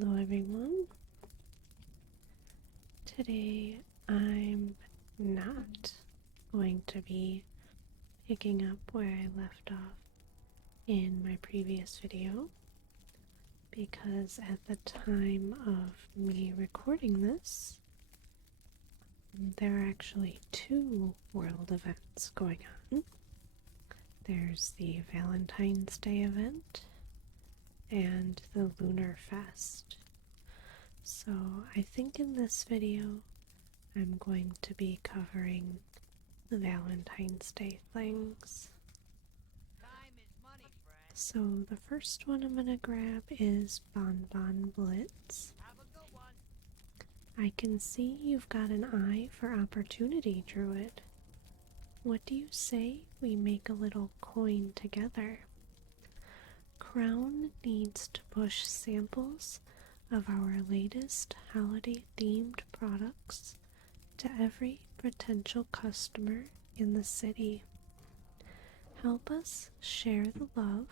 Hello everyone. Today I'm not going to be picking up where I left off in my previous video because at the time of me recording this, there are actually two world events going on. There's the Valentine's Day event and the Lunar Fest. So I think in this video I'm going to be covering the Valentine's Day things. So the first one I'm gonna grab is Bonbon Blitz. I can see you've got an eye for opportunity, Druid. What do you say we make a little coin together? Crown needs to push samples of our latest holiday-themed products to every potential customer in the city. Help us share the love,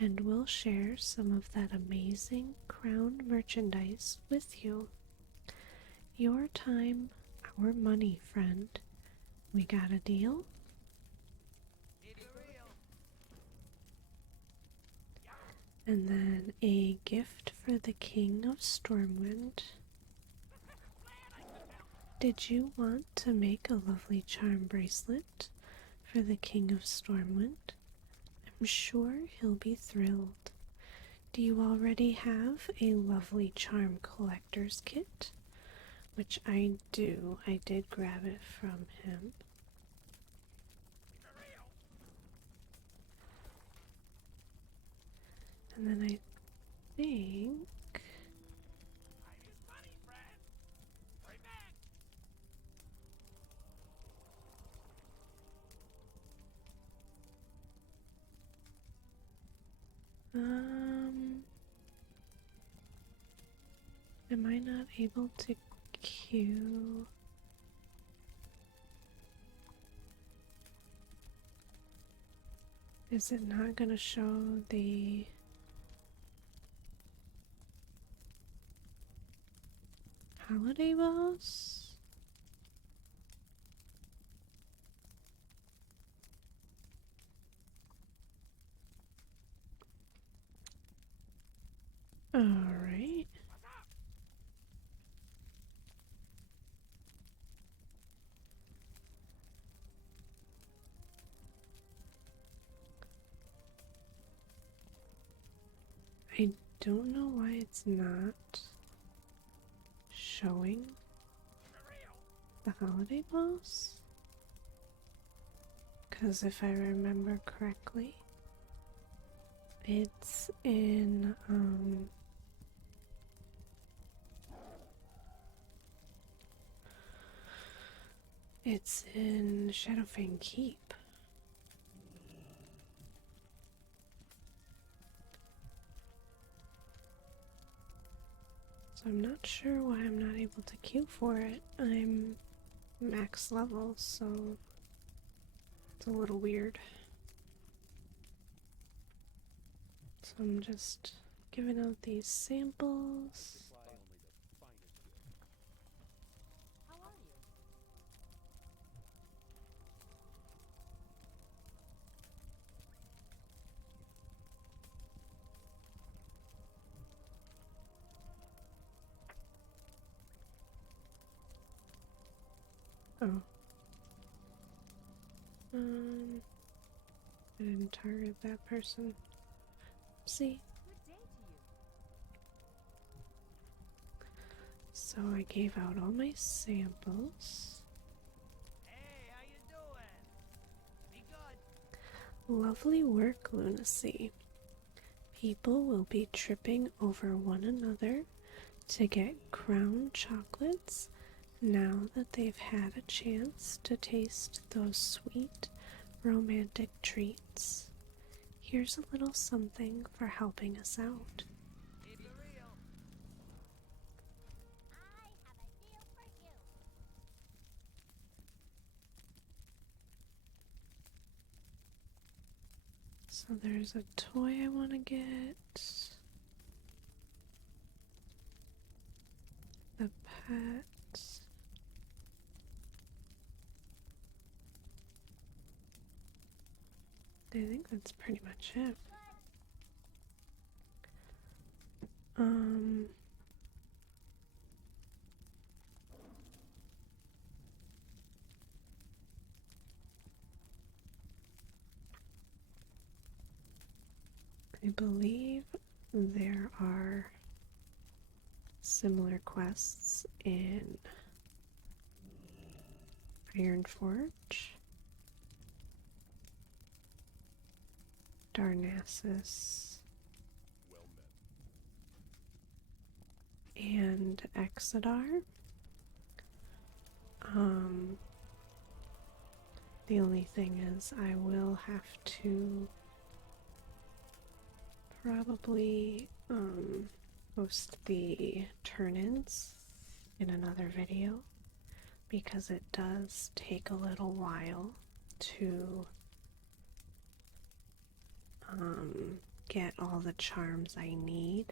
and we'll share some of that amazing Crown merchandise with you. Your time, our money, friend. We got a deal? And then a gift for the King of Stormwind. Did you want to make a lovely charm bracelet for the King of Stormwind? I'm sure he'll be thrilled. Do you already have a lovely charm collector's kit? Which I do. I did grab it from him. And then I think am I not able to queue? Is it not gonna show the holiday boss? Alright. I don't know why it's not showing the holiday boss. Because if I remember correctly, it's in Shadowfang Keep. So I'm not sure why I'm not able to queue for it. I'm max level, so it's a little weird. So I'm just giving out these samples. Oh. I didn't target that person. See? So I gave out all my samples. Hey, how you doing? Be good. Lovely work, Lunacy. People will be tripping over one another to get crown chocolates now that they've had a chance to taste those sweet, romantic treats. Here's a little something for helping us out. Keep it real. So there's a toy I want to get. pets. I think that's pretty much it. Um, I believe there are similar quests in Ironforge, Darnassus, and Exodar. The only thing is I will have to probably post the turn-ins in another video because it does take a little while to get all the charms I need.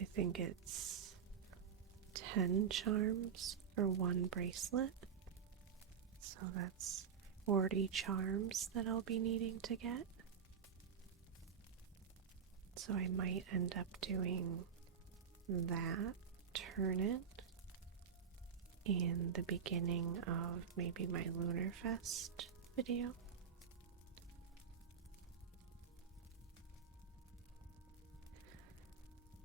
I think it's 10 charms for one bracelet, so that's 40 charms that I'll be needing to get. So I might end up doing that turn-in in the beginning of maybe my Lunar Fest video.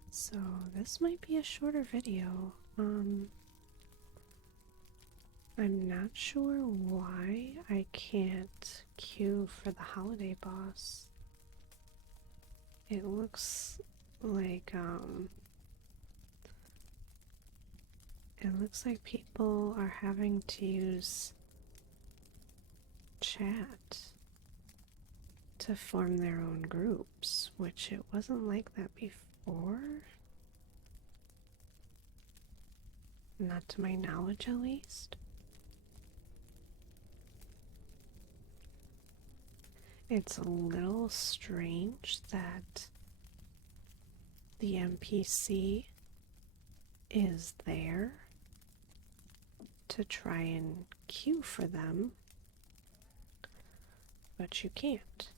So this might be a shorter video. I'm not sure why I can't queue for the holiday boss. It looks like people are having to use chat to form their own groups, which it wasn't like that before. Not to my knowledge, at least. It's a little strange that the NPC is there to try and queue for them, but you can't.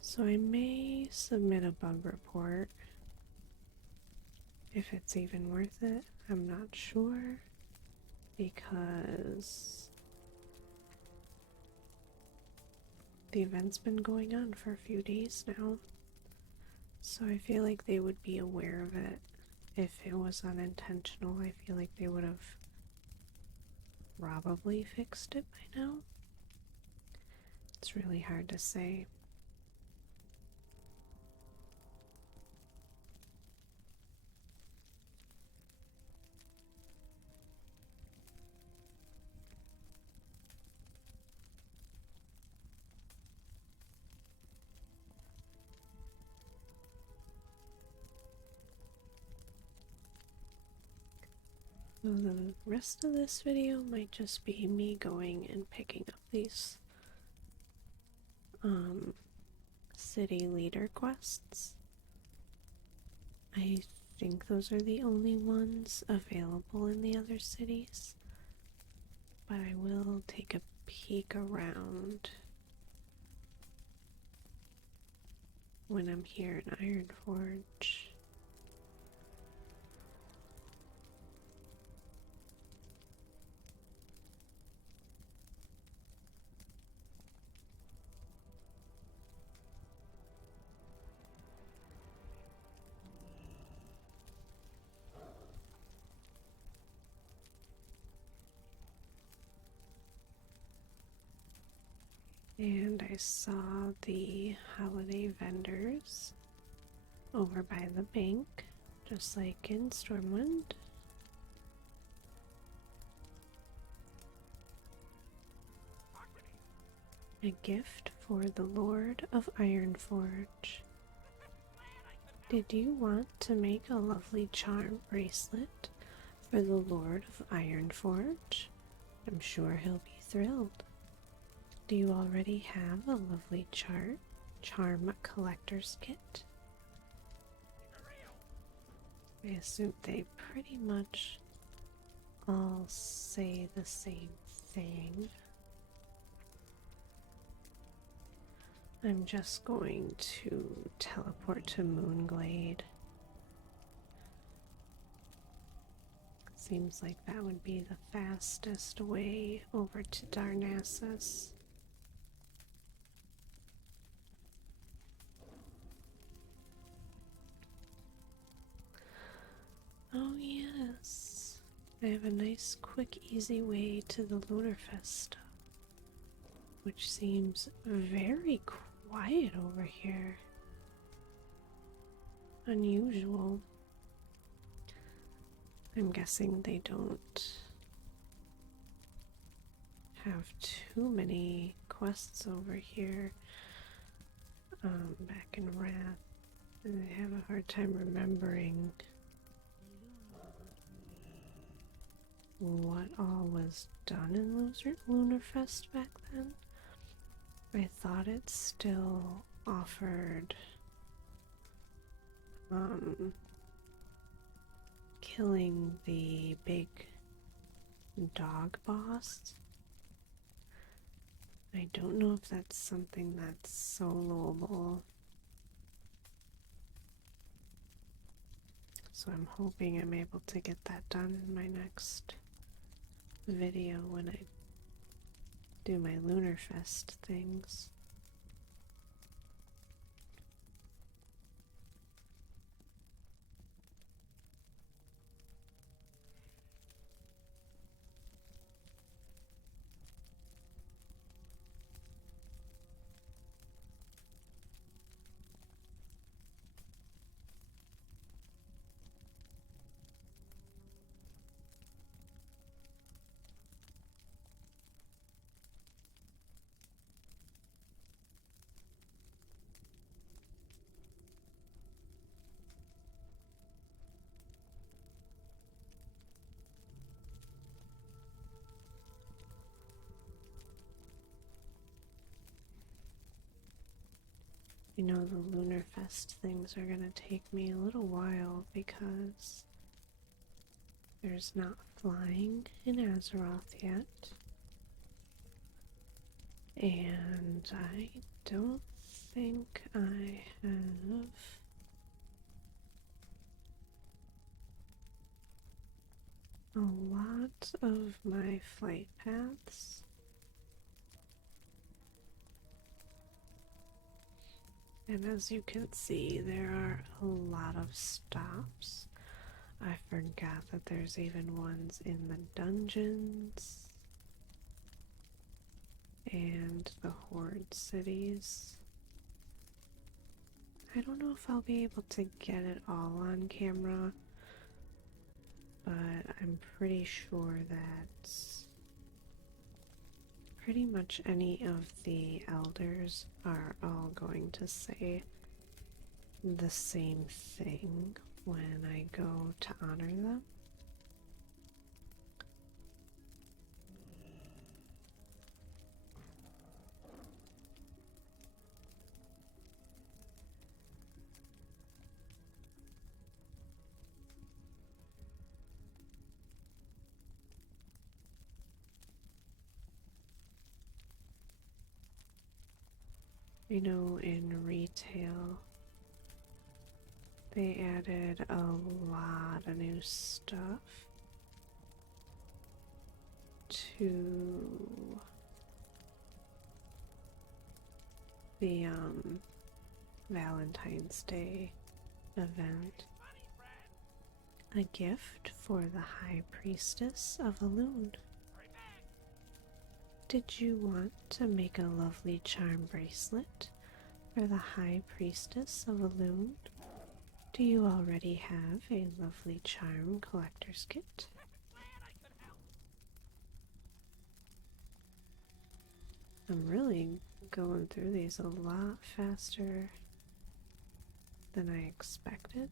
So I may submit a bug report. If it's even worth it, I'm not sure, because the event's been going on for a few days now. So I feel like they would be aware of it. If it was unintentional, I feel like they would have probably fixed it by now. It's really hard to say. So the rest of this video might just be me going and picking up these city leader quests. I think those are the only ones available in the other cities, but I will take a peek around when I'm here in Ironforge. And I saw the holiday vendors over by the bank, just like in Stormwind. A gift for the Lord of Ironforge. Did you want to make a lovely charm bracelet for the Lord of Ironforge? I'm sure he'll be thrilled. Do you already have a lovely charm collector's kit? I assume they pretty much all say the same thing. I'm just going to teleport to Moonglade. Seems like that would be the fastest way over to Darnassus. Oh yes, I have a nice quick easy way to the Lunarfest, which seems very quiet over here. Unusual. I'm guessing they don't have too many quests over here. Back in Wrath, and I have a hard time remembering what all was done in Lunarfest back then. I thought it still offered killing the big dog boss. I don't know if that's something that's soloable. So I'm hoping I'm able to get that done in my next video when I do my Lunarfest things. You know, the Lunarfest things are gonna take me a little while because there's not flying in Azeroth yet. And I don't think I have a lot of my flight paths. And as you can see, there are a lot of stops. I forgot that there's even ones in the dungeons and the Horde cities. I don't know if I'll be able to get it all on camera, but I'm pretty sure that pretty much any of the elders are all going to say the same thing when I go to honor them. You know, in retail, they added a lot of new stuff to the Valentine's Day event. A gift for the High Priestess of Elune. Did you want to make a lovely charm bracelet for the High Priestess of Elune? Do you already have a lovely charm collector's kit? I'm really going through these a lot faster than I expected.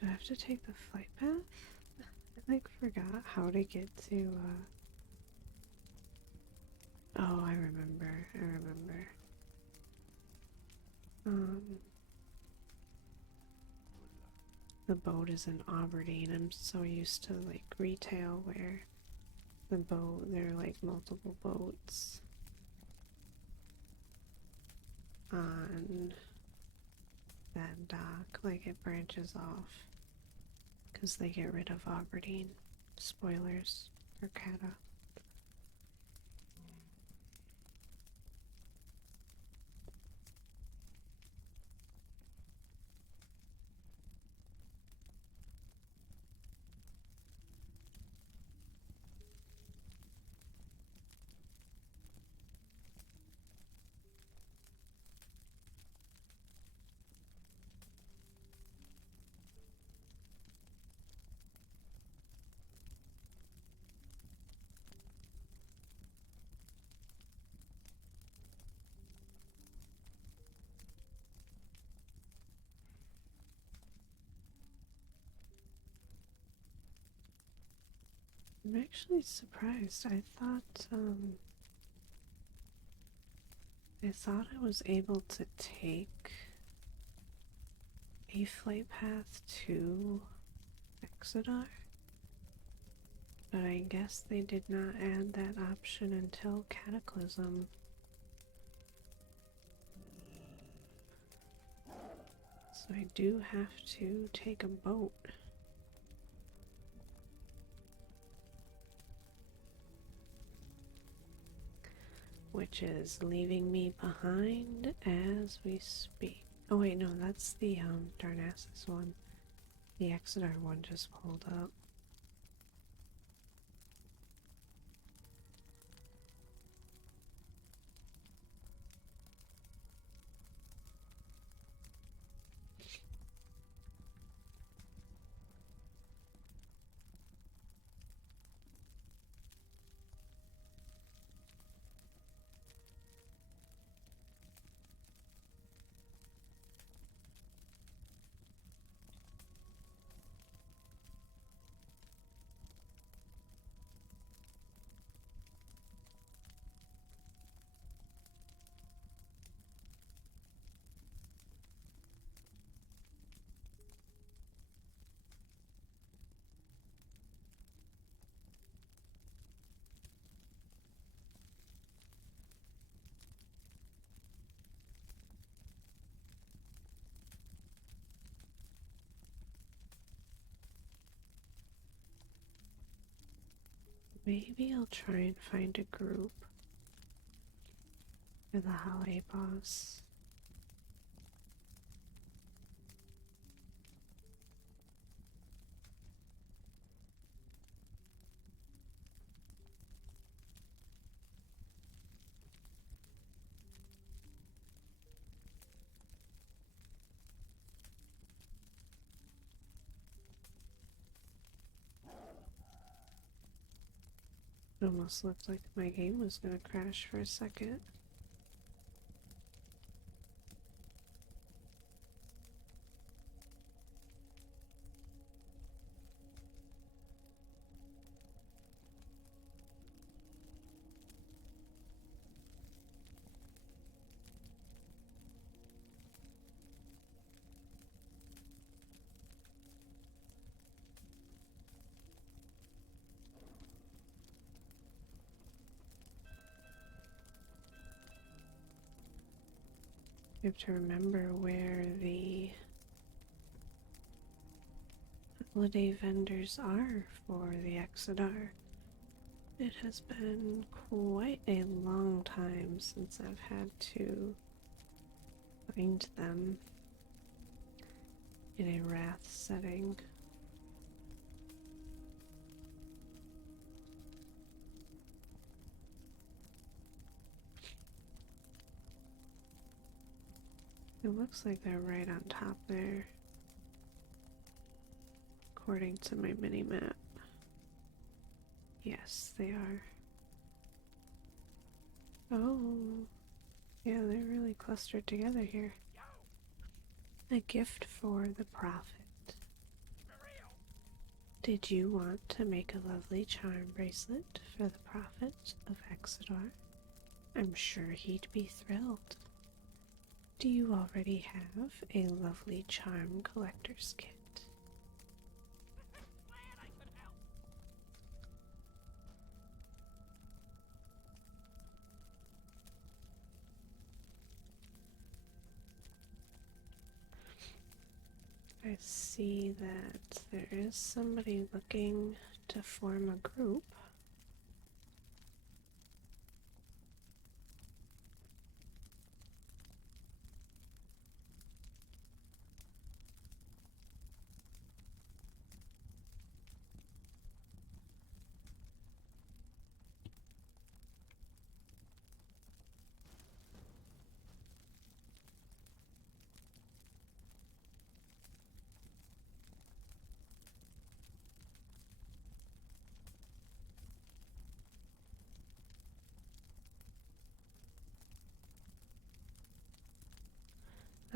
Do I have to take the flight path? I like forgot how to get to, Oh, I remember. The boat is in Aberdeen. I'm so used to, like, retail where there are, like, multiple boats on that dock. Like, it branches off because they get rid of Aberdeen. Spoilers for Kata. I'm actually surprised. I thought I was able to take a flight path to Exodar, but I guess they did not add that option until Cataclysm. So I do have to take a boat. Which is leaving me behind as we speak. Oh wait, no, that's the Darnassus one. The Exeter one just pulled up. Maybe I'll try and find a group for the holiday boss. It almost looked like my game was gonna crash for a second. You have to remember where the holiday vendors are for the Exodar. It has been quite a long time since I've had to find them in a wrath setting. It looks like they're right on top there, according to my mini-map. Yes, they are. Oh, yeah, they're really clustered together here. A gift for the prophet. Did you want to make a lovely charm bracelet for the Prophet of Exodar? I'm sure he'd be thrilled. Do you already have a lovely charm collector's kit? Glad I could help. I see that there is somebody looking to form a group.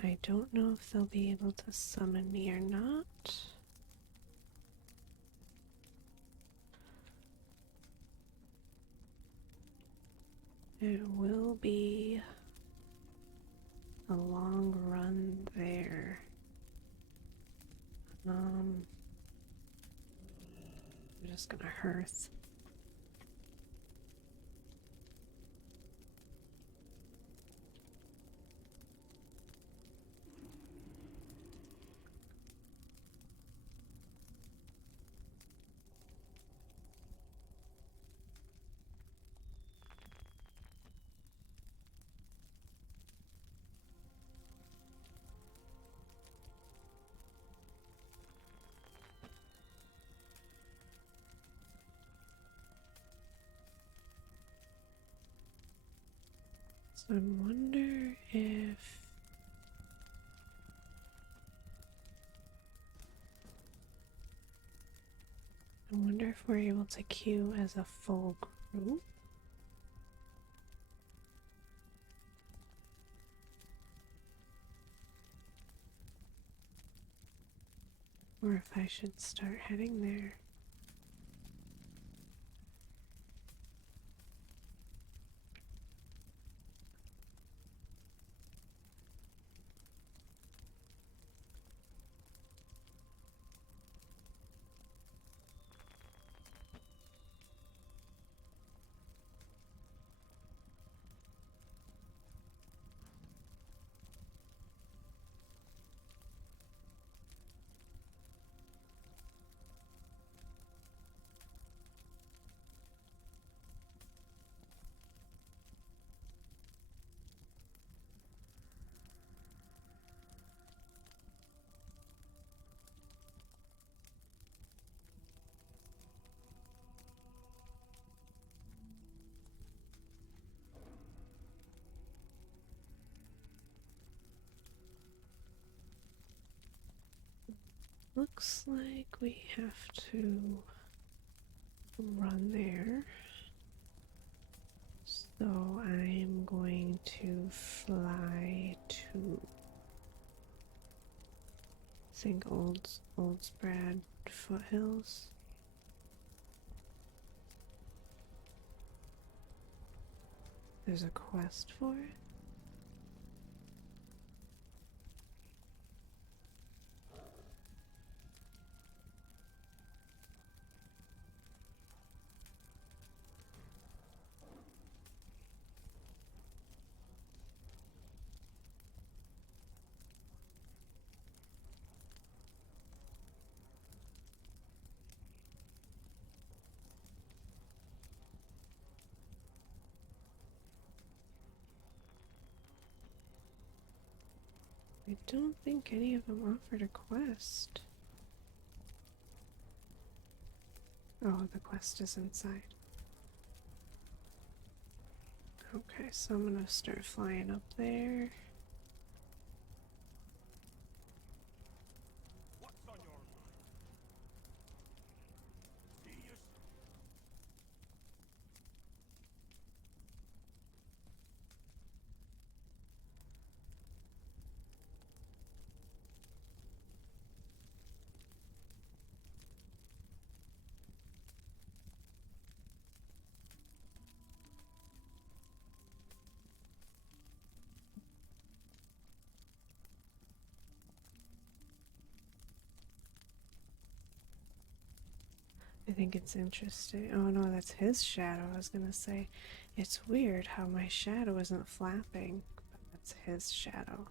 I don't know if they'll be able to summon me or not. It will be a long run there. I'm just gonna hearth. So I wonder if we're able to queue as a full group. Or if I should start heading there. Looks like we have to run there. So I'm going to fly to, I think, Old Sprad Foothills. There's a quest for it. I don't think any of them offered a quest. Oh, the quest is inside. Okay, so I'm gonna start flying up there. What's on your mind? See you soon. I think it's interesting. Oh no, that's his shadow. I was gonna say, it's weird how my shadow isn't flapping, but that's his shadow.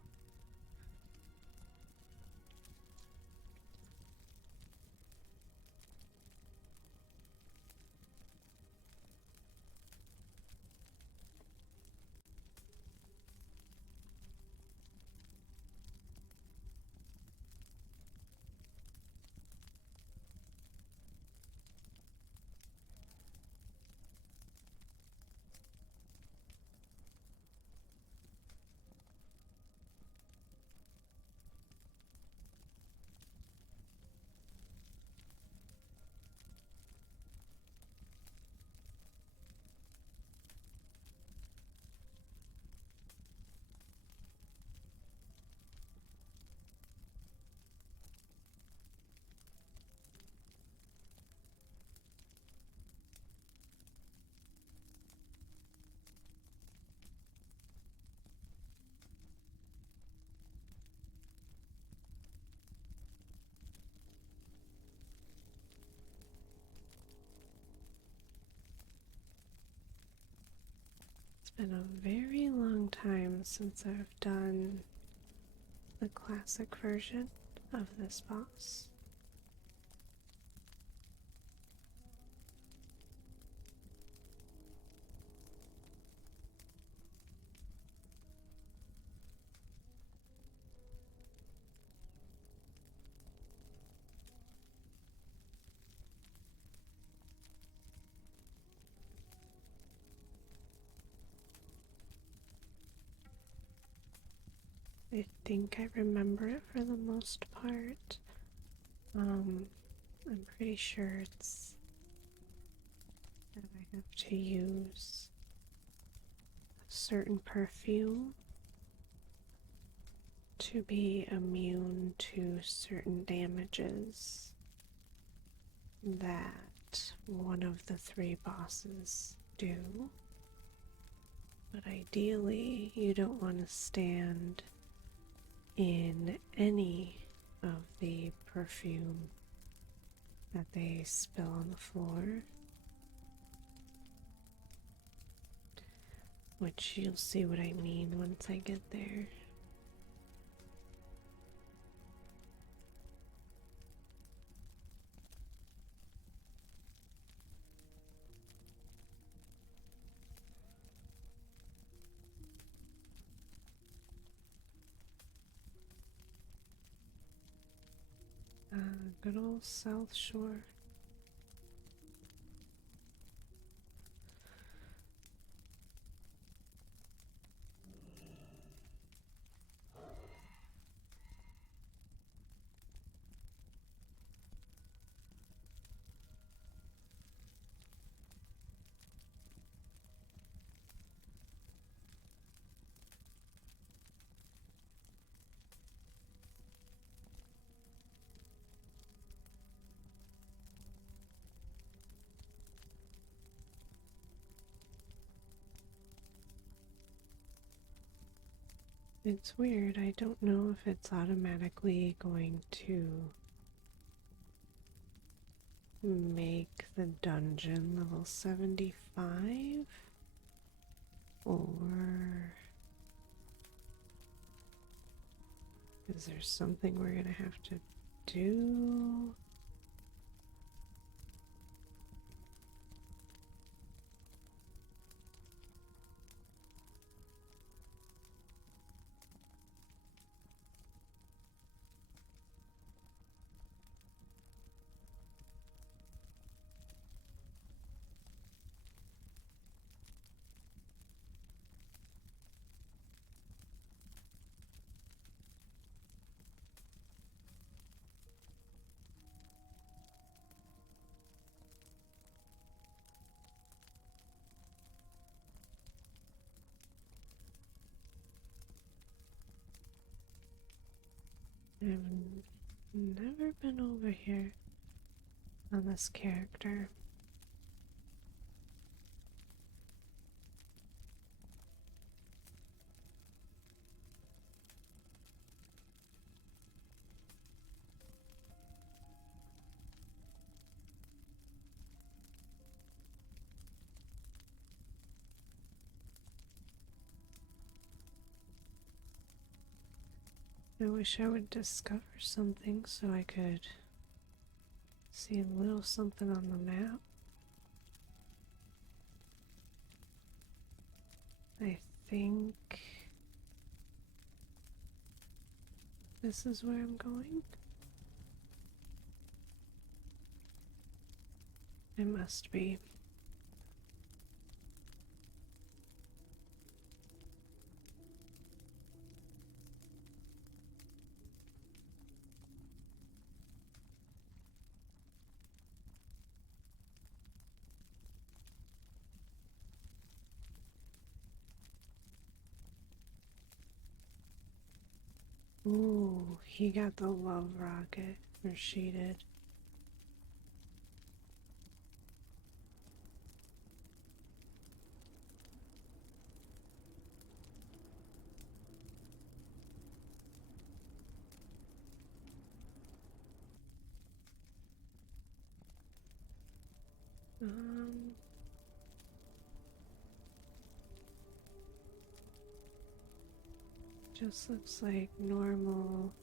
It's been a very long time since I've done the classic version of this boss. I think I remember it for the most part. I'm pretty sure it's that I have to use a certain perfume to be immune to certain damages that one of the three bosses do. But ideally, you don't want to stand in any of the perfume that they spill on the floor, which you'll see what I mean once I get there. Good old South Shore. It's weird, I don't know if it's automatically going to make the dungeon level 75 or is there something we're gonna have to do? I've never been over here on this character. I wish I would discover something so I could see a little something on the map. I think this is where I'm going. It must be. Ooh, he got the love rocket, or she did. Um, just looks like normal.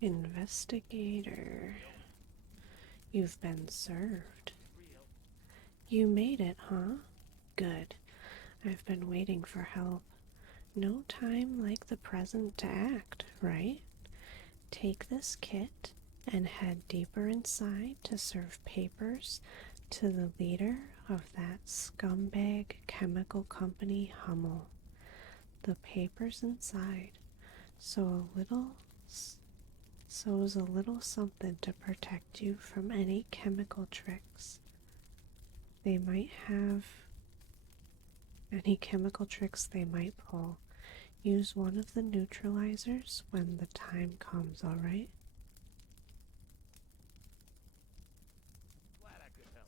Investigator. Real? You've been served. Real? You made it, huh? Good. I've been waiting for help. No time like the present to act, right? Take this kit and head deeper inside to serve papers to the leader of that scumbag chemical company, Hummel. The papers inside, so is a little something to protect you from any chemical tricks they might have, any chemical tricks they might pull. Use one of the neutralizers when the time comes, alright? Glad I could help.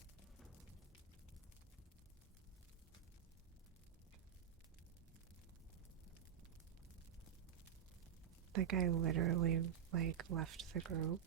The guy literally, like, left the group.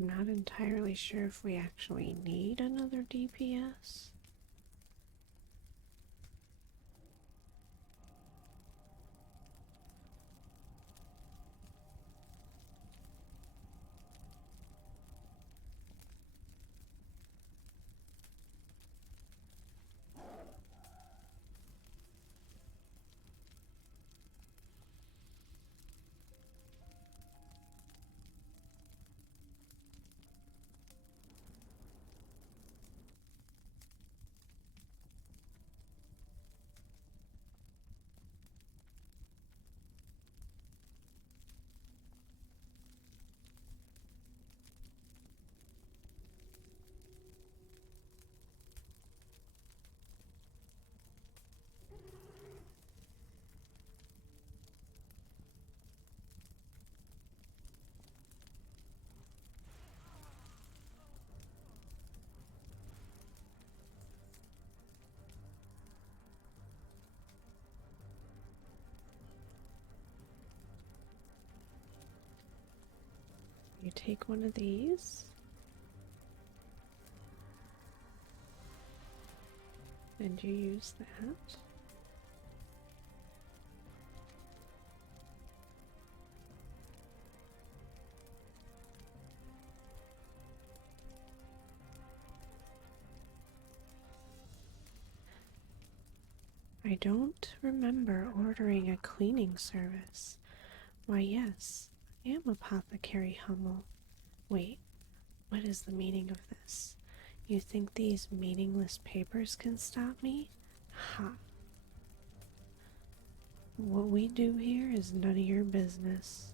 I'm not entirely sure if we actually need another DPS. You take one of these, and you use that. I don't remember ordering a cleaning service. Why, yes, I am Apothecary Hummel. Wait, what is the meaning of this? You think these meaningless papers can stop me? Ha! What we do here is none of your business.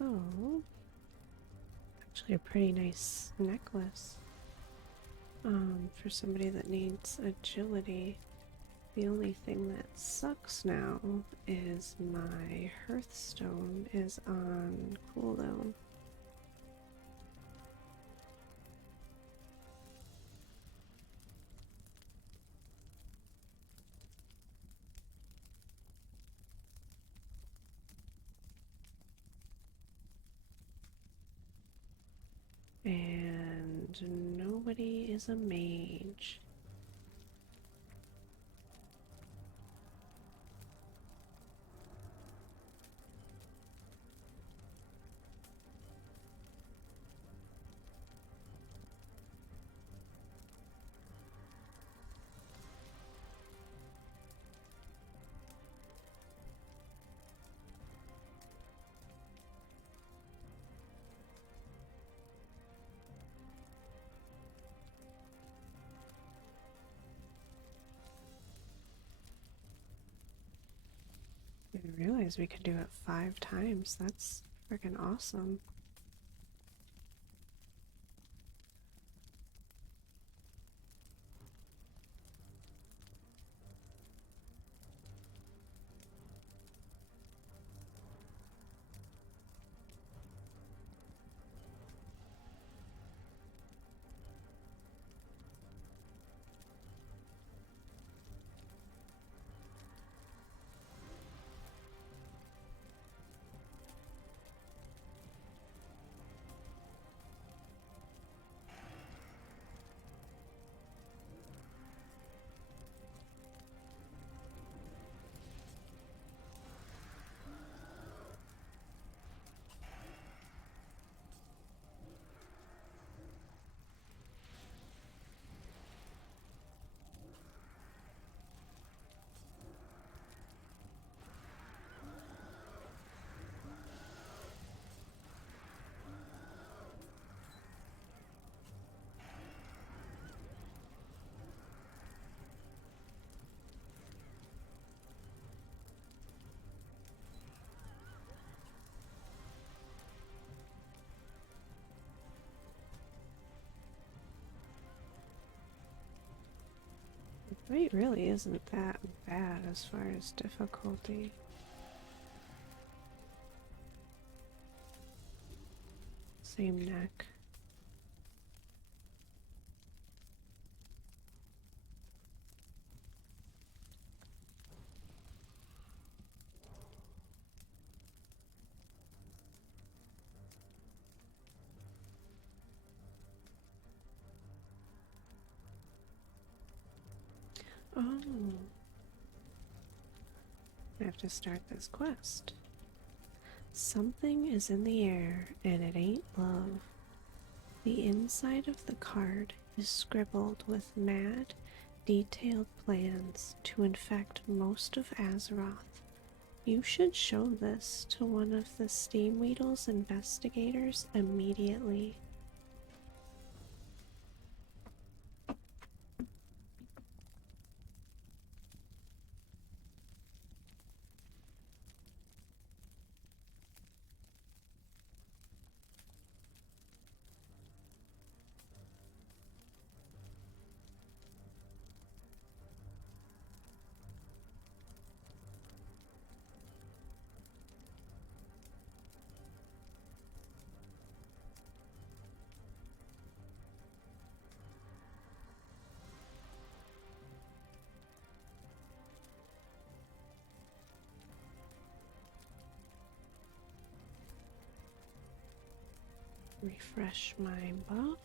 Oh, actually a pretty nice necklace. For somebody that needs agility. The only thing that sucks now is my Hearthstone is on cooldown. And nobody is a mage. I didn't realize we could do it 5 times. That's freaking awesome. Weight really isn't that bad as far as difficulty. Same neck. Oh, I have to start this quest. Something is in the air, and it ain't love. The inside of the card is scribbled with mad, detailed plans to infect most of Azeroth. You should show this to one of the Steamweedle's investigators immediately. Refresh my buff.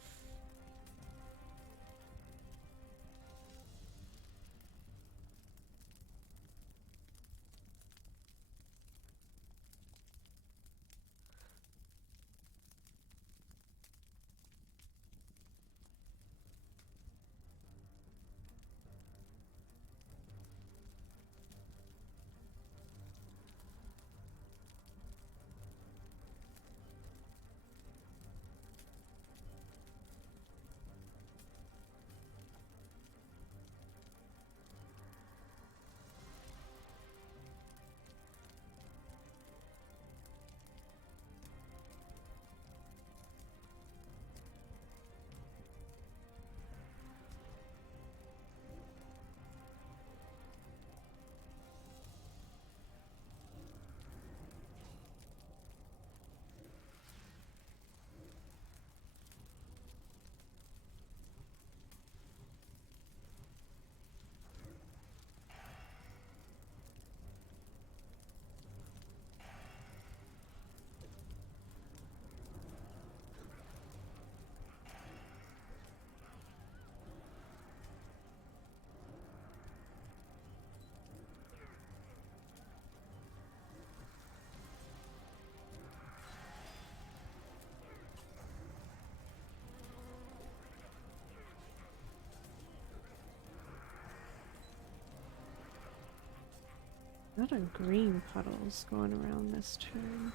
A lot of green puddles going around this turn.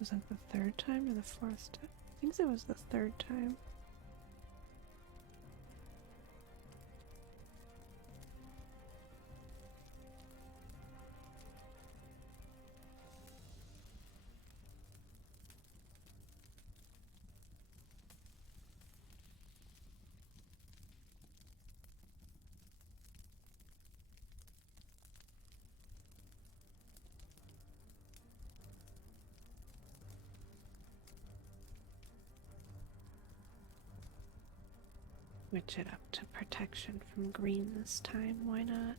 Was that the third time or the fourth time? I think it was the third time. Switch it up to protection from green this time, why not?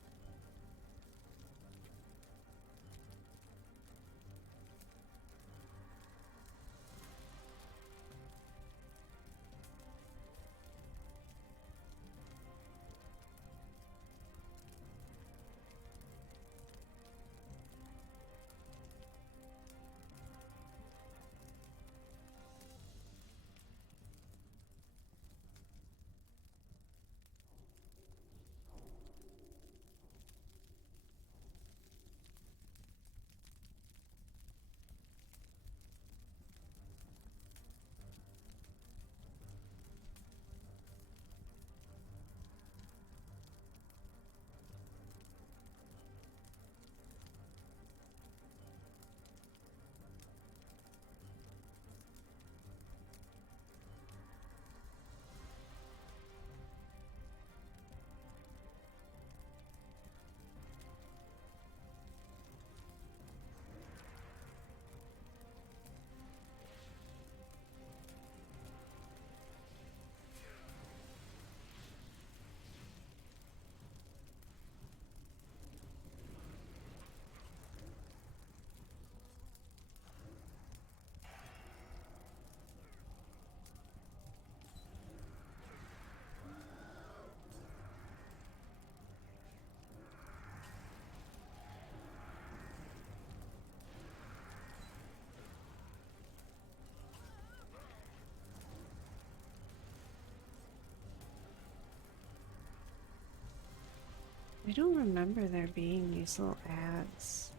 don't remember there being these little ads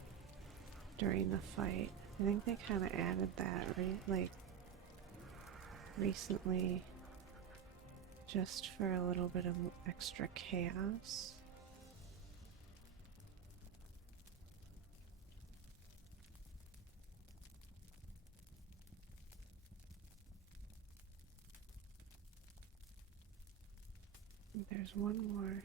during the fight. I think they kind of added that, like, recently, just for a little bit of extra chaos. There's one more.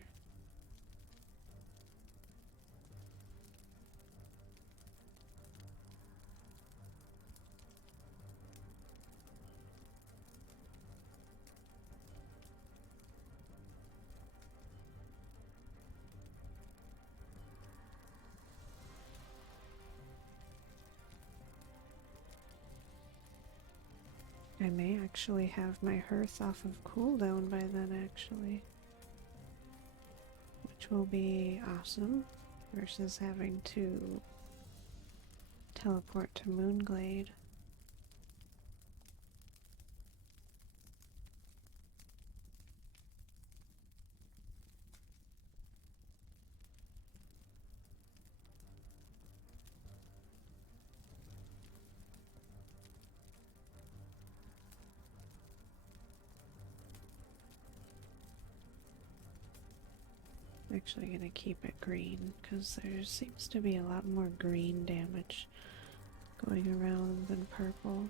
I may actually have my hearth off of cooldown by then, actually. Which will be awesome, versus having to teleport to Moonglade. Actually gonna keep it green because there seems to be a lot more green damage going around than purple.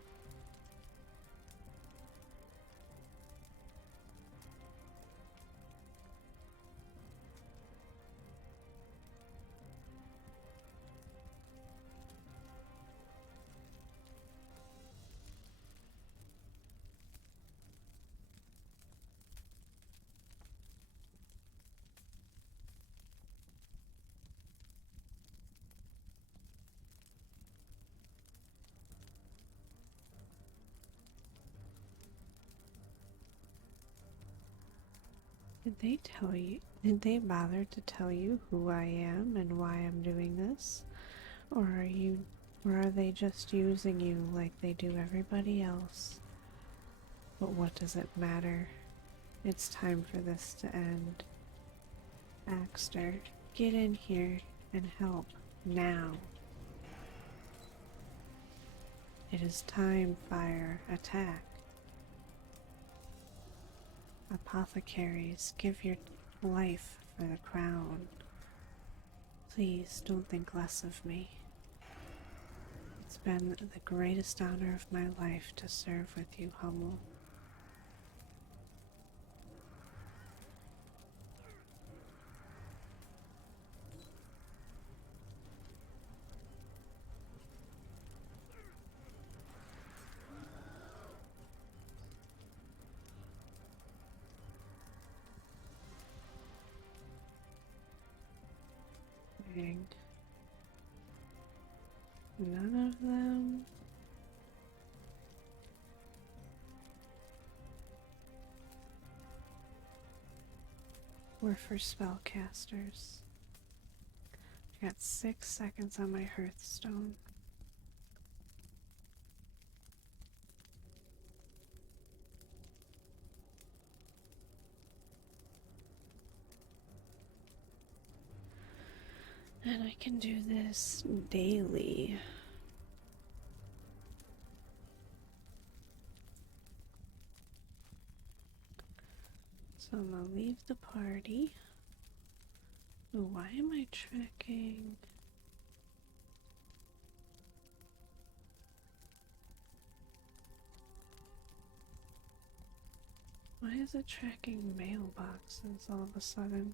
Did they tell you? Did they bother to tell you who I am and why I'm doing this? Or are they just using you like they do everybody else? But what does it matter? It's time for this to end. Baxter, get in here and help now. It is time, fire, attack. Apothecaries, give your life for the crown. Please don't think less of me. It's been the greatest honor of my life to serve with you, Hummel. Dang. None of them. Were for spellcasters. I got 6 seconds on my Hearthstone. And I can do this daily. So I'm gonna leave the party. Oh, why am I tracking? Why is it tracking mailboxes all of a sudden?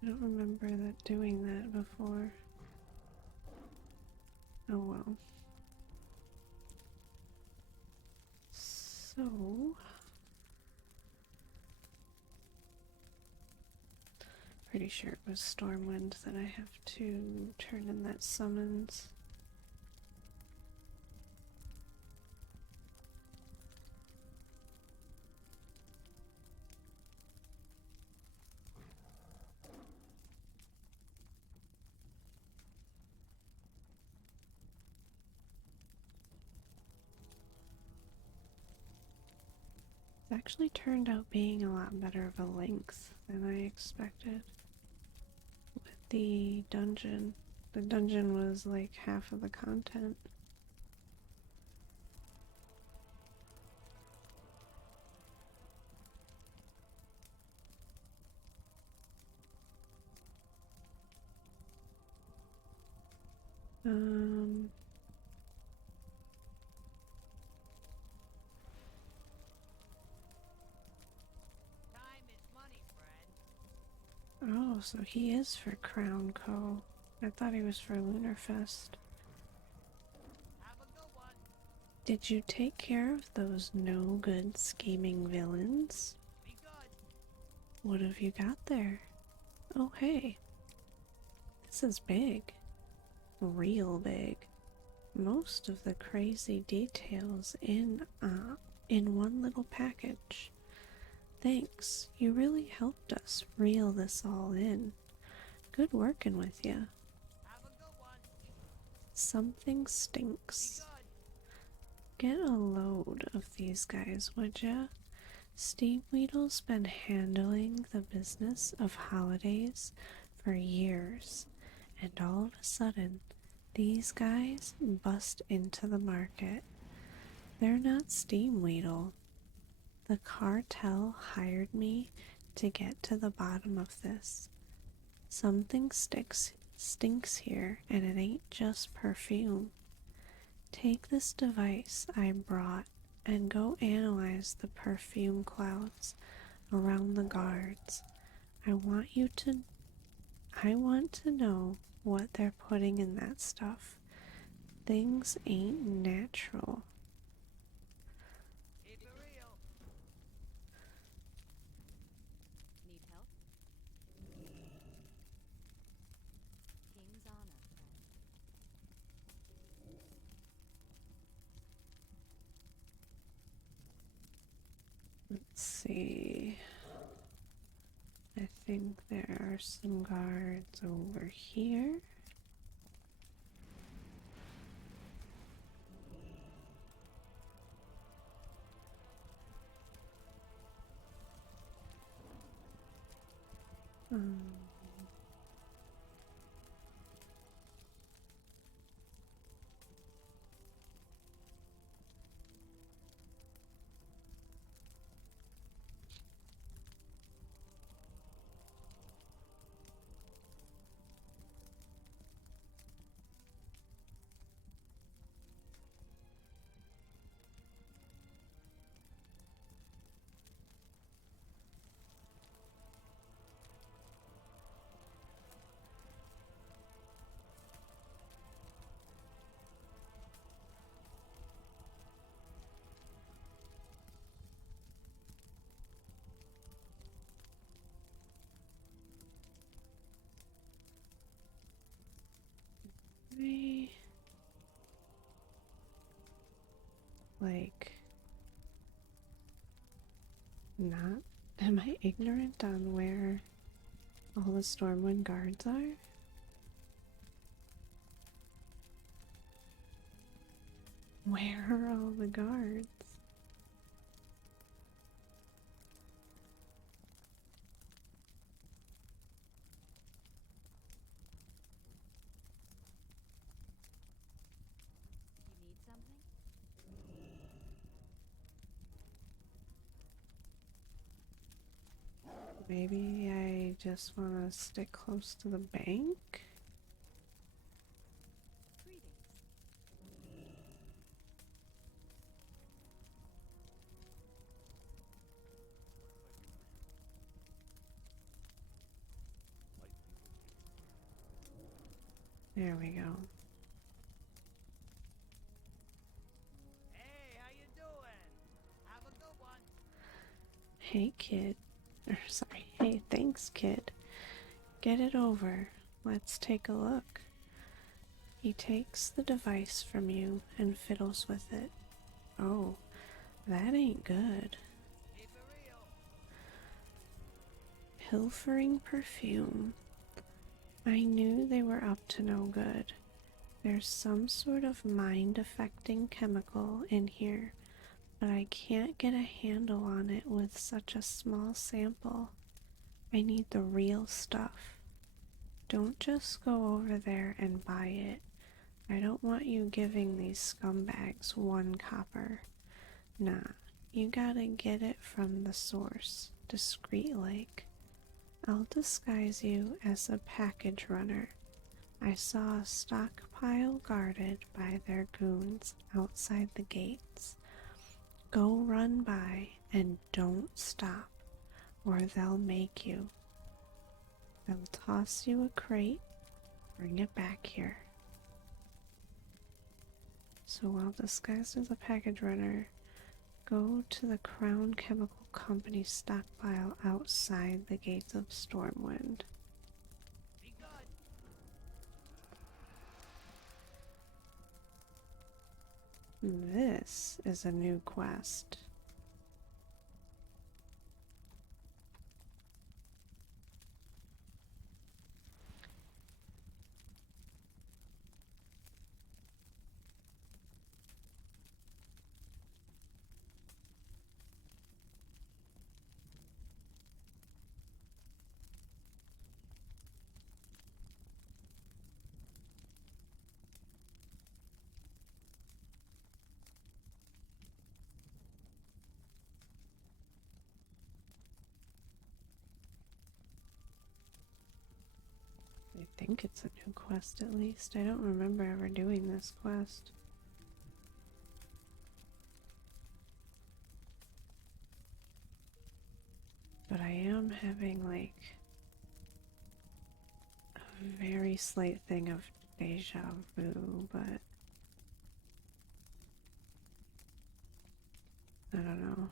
I don't remember that doing that before. Oh well. So pretty sure it was Stormwind that I have to turn in that summons. It actually turned out being a lot better of a length than I expected. the dungeon. The dungeon was like half of the content. Um, Time is money, friend. oh, so he is for Crown Co. I thought he was for Lunarfest. Have a good one. Did you take care of those no good scheming villains? Be good. What have you got there? Oh, hey, this is big. Real big. Most of the crazy details in one little package. Thanks, you really helped us reel this all in. Good working with you. Have a good one. Something Be stinks. good. Get a load of these guys, would ya? Steve Weedle's been handling the business of holidays for years, and all of a sudden, these guys bust into the market. They're not Steam Weedle. The cartel hired me to get to the bottom of this. Something stinks here, and it ain't just perfume. Take this device I brought and go analyze the perfume clouds around the guards. I want you to I want to know what they're putting in that stuff. Things ain't natural. Keep it real. Need help? King's honor, friend. Let's see. I think there are some guards over here. Um, I like not. Am I ignorant on where all the Stormwind guards are? Where are all the guards? You need something? Maybe I just want to stick close to the bank? Greetings. There we go. Hey, how you doing? Have a good one. Hey, kid. Or, sorry. Hey, thanks, kid. Get it over. Let's take a look. He takes the device from you and fiddles with it. Oh, that ain't good. Keep it real. Pilfering perfume. I knew they were up to no good. There's some sort of mind-affecting chemical in here, but I can't get a handle on it with such a small sample. I need the real stuff. don't just go over there and buy it. I don't want you giving these scumbags 1 copper. Nah, you gotta get it from the source, discreet like. I'll disguise you as a package runner. I saw a stockpile guarded by their goons outside the gates. Go run by and don't stop, or they'll make you. They'll toss you a crate, bring it back here. So while disguised as a package runner, go to the Crown Chemical Company stockpile outside the gates of Stormwind. Be good. This is a new quest. I think it's a new quest at least. I don't remember ever doing this quest. But I am having like a very slight thing of deja vu, but I don't know.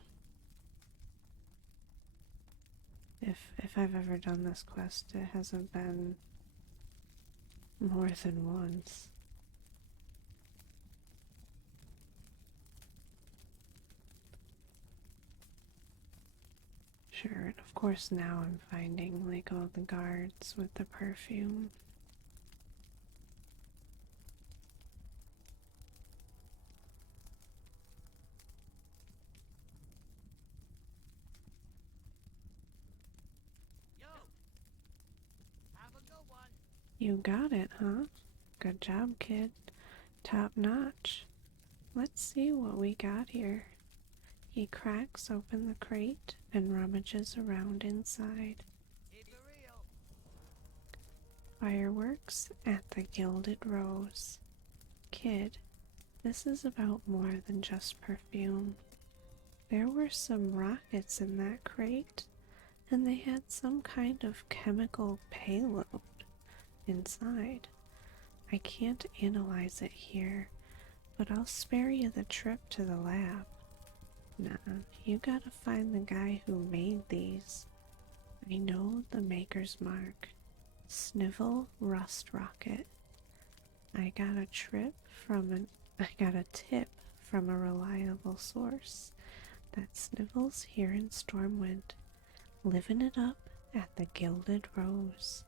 If I've ever done this quest, it hasn't been more than once. Sure, and of course now I'm finding like all the guards with the perfume. Yo. Have a good one. You got it, huh? Good job, kid. Top notch. Let's see what we got here. He cracks open the crate and rummages around inside. Keep it real. Fireworks at the Gilded Rose. Kid, this is about more than just perfume. There were some rockets in that crate, and they had some kind of chemical payload inside. I can't analyze it here, but I'll spare you the trip to the lab. Nah, you gotta find the guy who made these. I know the maker's mark. Snivel Rust Rocket. I got a tip from a reliable source that Snivel's here in Stormwind, living it up at the Gilded Rose.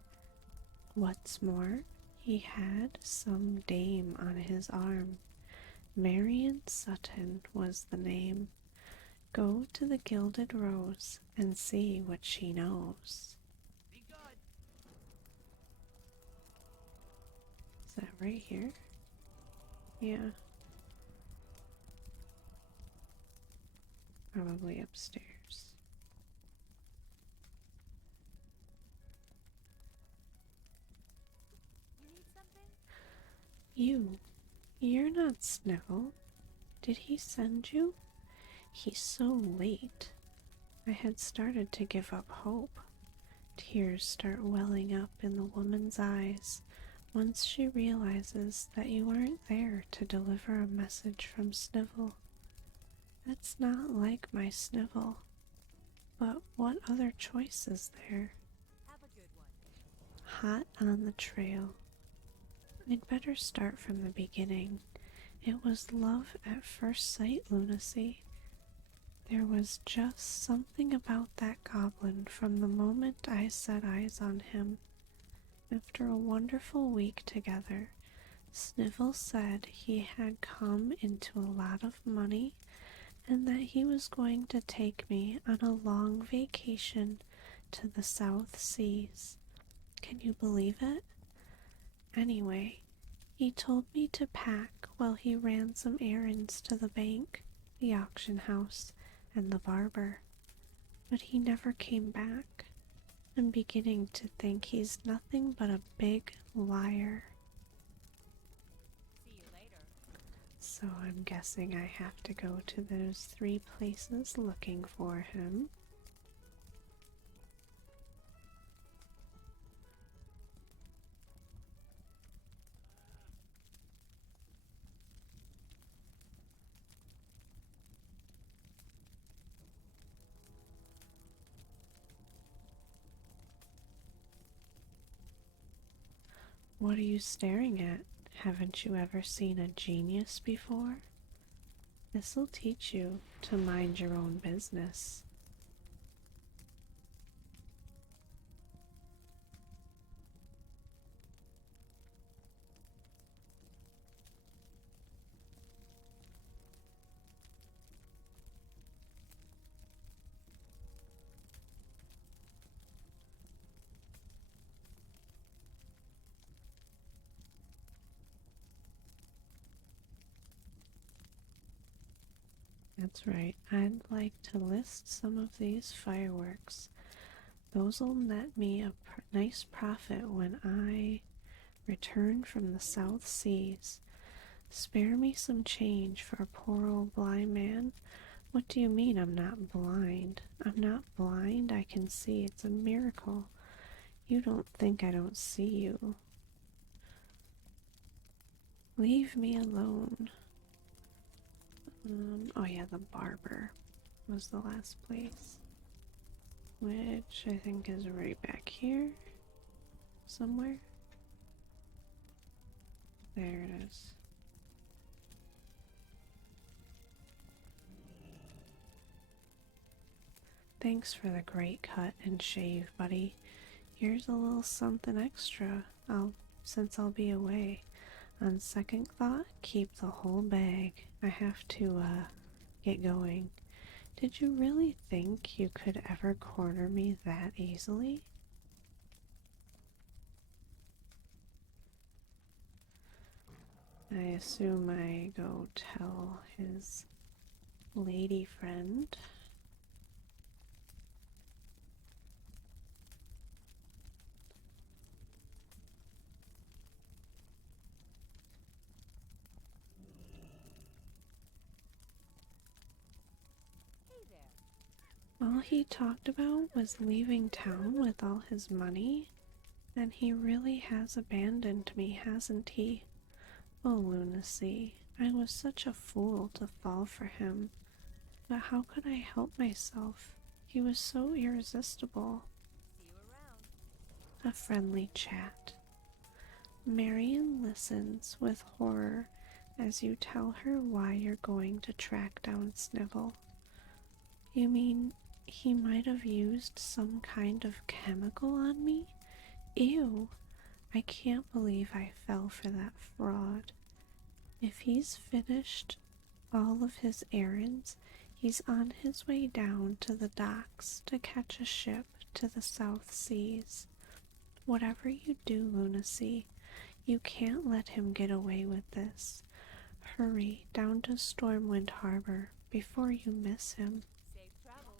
What's more, he had some dame on his arm. Marion Sutton was the name. Go to the Gilded Rose and see what she knows. Be good. Is that right here? Yeah. Probably upstairs. You need something? You're not Snivel. Did he send you? He's so late. I had started to give up hope. Tears start welling up in the woman's eyes once she realizes that you aren't there to deliver a message from Snivel. That's not like my Snivel. But what other choice is there? Have a good one. Hot on the trail. I'd better start from the beginning. It was love at first sight lunacy. There was just something about that goblin from the moment I set eyes on him. After a wonderful week together, Snivel said he had come into a lot of money and that he was going to take me on a long vacation to the South Seas. Can you believe it? Anyway, he told me to pack while he ran some errands to the bank, the auction house, and the barber. But he never came back. I'm beginning to think he's nothing but a big liar. See you later. So I'm guessing I have to go to those 3 places looking for him. What are you staring at? Haven't you ever seen a genius before? This'll teach you to mind your own business. That's right, I'd like to list some of these fireworks. Those'll net me a nice profit when I return from the South Seas. Spare me some change for a poor old blind man. What do you mean I'm not blind? I'm not blind, I can see. It's a miracle. You don't think I don't see you. Leave me alone. Oh yeah, the barber was the last place. Which I think is right back here. Somewhere. There it is. Thanks for the great cut and shave, buddy. Here's a little something extra. Since I'll be away. On second thought, keep the whole bag. I have to, get going. Did you really think you could ever corner me that easily? I assume I go tell his lady friend. Hey there. All he talked about was leaving town with all his money. Then he really has abandoned me, hasn't he? Oh, lunacy. I was such a fool to fall for him. But how could I help myself? He was so irresistible. See you around. A friendly chat. Marion listens with horror as you tell her why you're going to track down Snivel. You mean he might have used some kind of chemical on me? Ew! I can't believe I fell for that fraud. If he's finished all of his errands, he's on his way down to the docks to catch a ship to the South Seas. Whatever you do, lunacy, you can't let him get away with this. Hurry down to Stormwind Harbor before you miss him. Safe travels.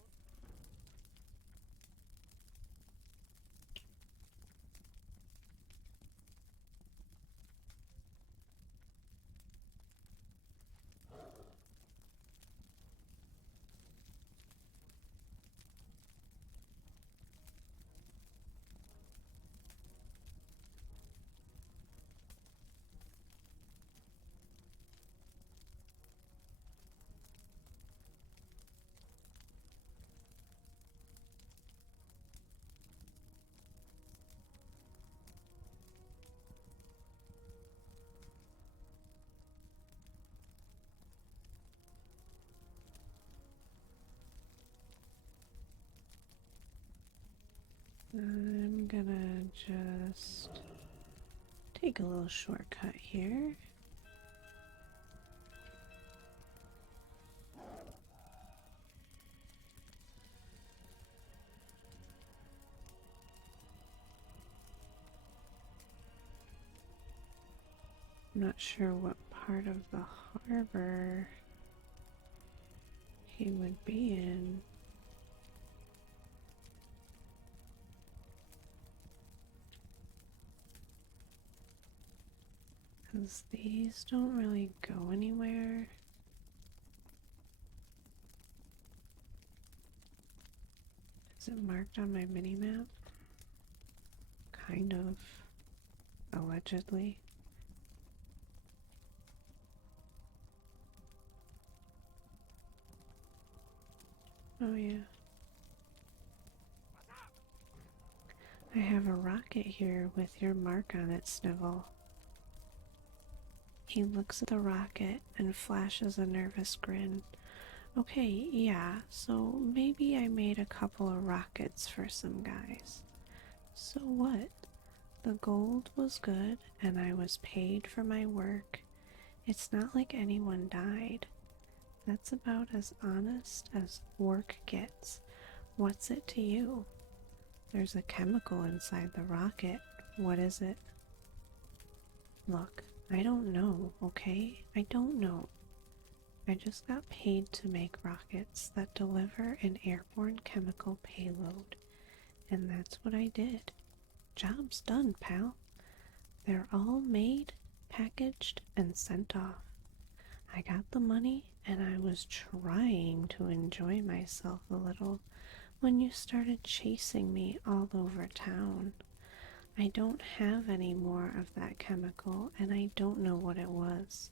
I'm gonna just take a little shortcut here. I'm not sure what part of the harbor he would be in. Because these don't really go anywhere. Is it marked on my mini map? Kind of. Allegedly. Oh, yeah. I have a rocket here with your mark on it, Snivel. He looks at the rocket and flashes a nervous grin. Okay, yeah, so maybe I made a couple of rockets for some guys. So what? The gold was good and I was paid for my work. It's not like anyone died. That's about as honest as work gets. What's it to you? There's a chemical inside the rocket. What is it? Look, I don't know, okay? I don't know. I just got paid to make rockets that deliver an airborne chemical payload. And that's what I did. Job's done, pal. They're all made, packaged, and sent off. I got the money, and I was trying to enjoy myself a little when you started chasing me all over town. I don't have any more of that chemical, and I don't know what it was.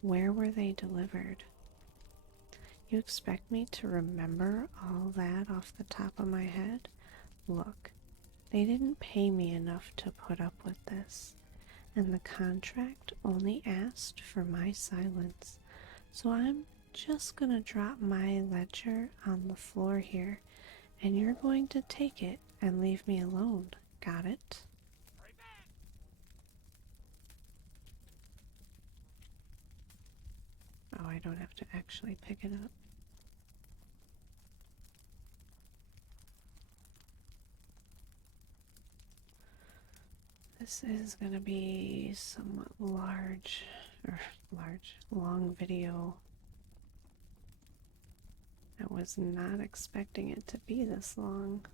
Where were they delivered? You expect me to remember all that off the top of my head? Look, they didn't pay me enough to put up with this, and the contract only asked for my silence. So I'm just gonna drop my ledger on the floor here, and you're going to take it and leave me alone. Got it? Oh, I don't have to actually pick it up. This is gonna be somewhat long video. I was not expecting it to be this long.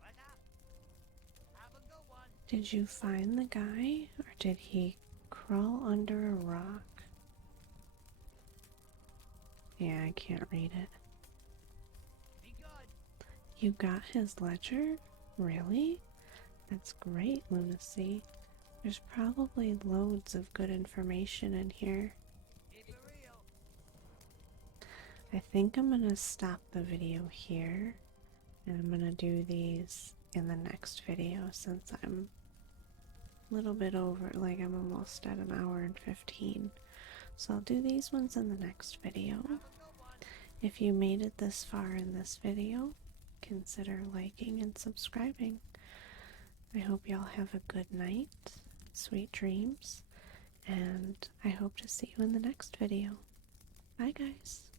What's up? Have a good one. Did you find the guy, or did he crawl under a rock? Yeah, I can't read it. Be good. You got his ledger? Really? That's great, Lunacy. There's probably loads of good information in here. Keep it real. I think I'm gonna stop the video here, and I'm gonna do these in the next video since I'm a little bit over, like I'm almost at an hour and 15. So I'll do these ones in the next video. Have a good one. If you made it this far in this video, consider liking and subscribing. I hope y'all have a good night, sweet dreams, and I hope to see you in the next video. Bye guys.